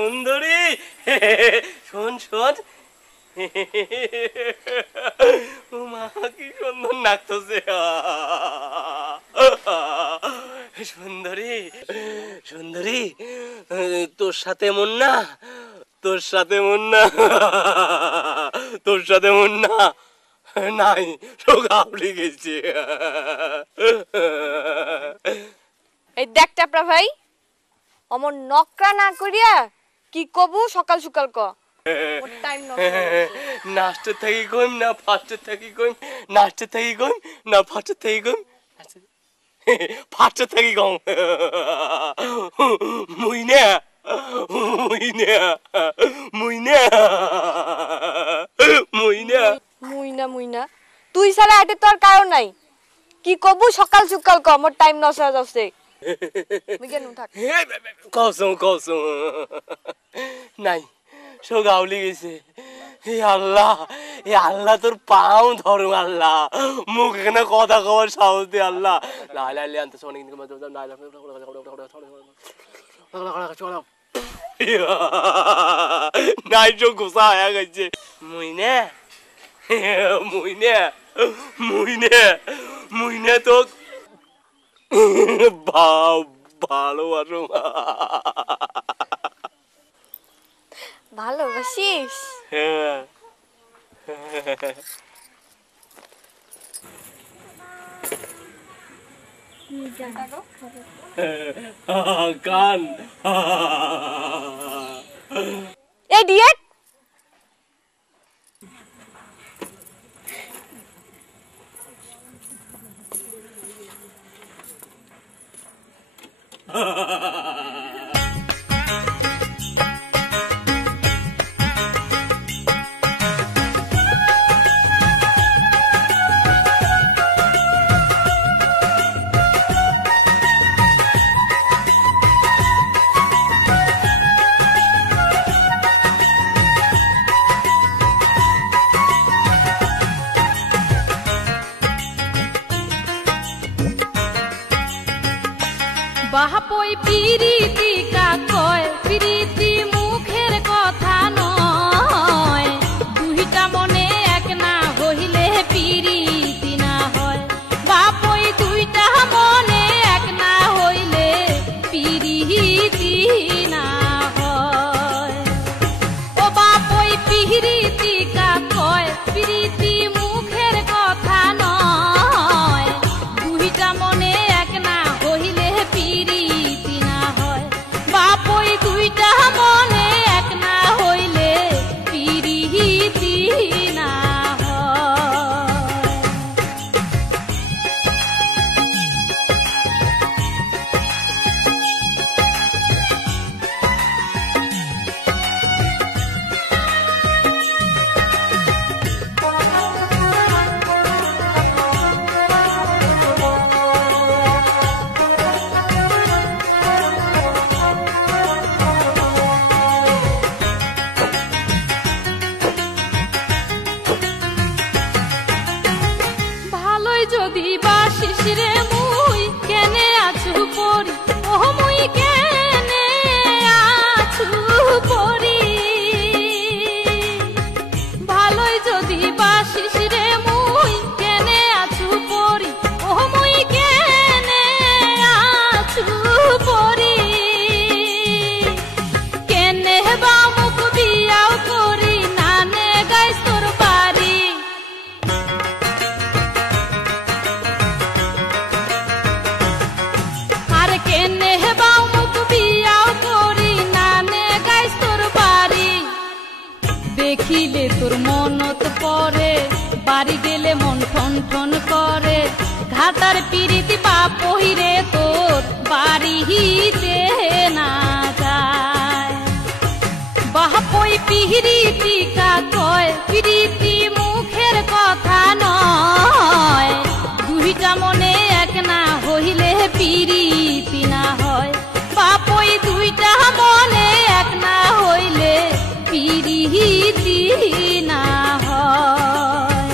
সুন্দরী শোন শোন মা কি সুন্দর নাচতেছে সুন্দরী সুন্দরী তোর সাথে মন না তোর সাথে মন না তোর সাথে মন না নাই সব গাবড়ে গেছে এই দেখ টাপরা ভাই অমন নকরা না করিয়া কি কবু সকাল সকাল ক ওর টাইম নাচতে থাকি কইম না ফাটতে থাকি কইম নাচতে থাকি কইম না ফাটতে থাকি কইম ফাটতে থাকি কম মুইনা মুইনা মুইনা মুইনা মুইনা মুইনা তুই সারা আটে তোর কারণ নাই কি কবু সকাল সকাল ক মোর টাইম নষ্ট হয়ে যাচ্ছে মিগেনু থাক কসম কসম নাই সো গাউলি গেছে হে আল্লাহ তোর পাও ধরো আল্লাহ মুখ এখানে কথা কবার সাহস দে আল্লাহ লাই লাই আনতে অনেক নাই চোখ ঘুষা হয়ে গেছে মুইনে মুইনে মুইনে মুইনে তো ভালোবাসো ভালোবাসিস কান ইডিয়েট বাহাপই পিরিতি কাকয় পিরিতি মুখের কথা নয় দুইটা মনে এক না হইলে পিরিতি না হয় বাপই দুইটা মনে এক না হইলে পিরিতি না হয় ও বাপই পিরিতি কাকয় পিরিতি মুখের কথা নয় দুইটা মনে এক না হইলে পিরিতি না হয় বাপই দুইটা মনে এক না হইলে পিরিতি না হয় ভালোই যদি বাসিস রে মুই কেনে আছু পরি ও মুই কেনে আছু পরি ভালোই যদি বাসিস রে মুই কেনে আছু পরি ও মুই কেনে আছু পরি কেনে বা মুখ বিয়াও করি নানে গাইস তোর বাড়ি আর কেনে হেবাও মুখ বিয়াও করি নানে গাইস তোর বাড়ি দেখিলে তোর মনত পড়ে বাড়ি গেলে মন ঠন ঠন করে ঘাটার পিরিতি বাপ পহিরে তোর বাড়িতে না যায় বাপই পিরিতি কাকয় পিরিতি মুখের কথা নয় দুইটা মনে এক না হইলে পিরিতি না হয় বাপই দুইটা মনে এক না হইলে পিরিতি না হয়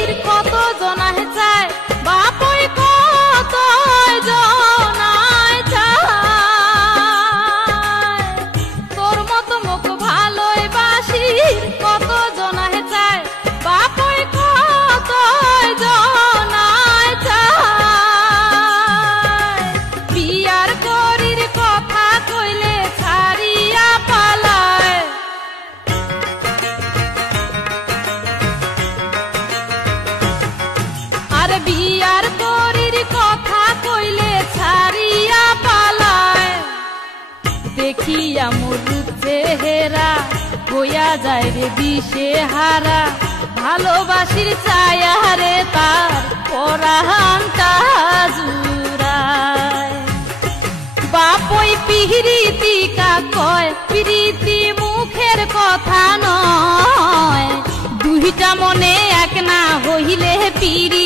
বাসির কত জনায় চায় বাপই কত জনায় চায় তোর মতো মুখ ভালোই বাসির কত জনায় চায় বাপই কত জনায় চায় বিয়ার করির কথা কইলে ছাড়িয়া পালায় আর বিয়ার করির কথা কইলে ছাড়িয়া পালায় দেখিয়া মোর চেহারা হইয়া যায় রে দিশে হারা ভালোবাসির ছায়া রে তার পরাণটা জুড়ায় বাপই পিরিতি কা কয় পিরিতি মুখের কথা নয় দুইটা মনে এক না হইলে পিরি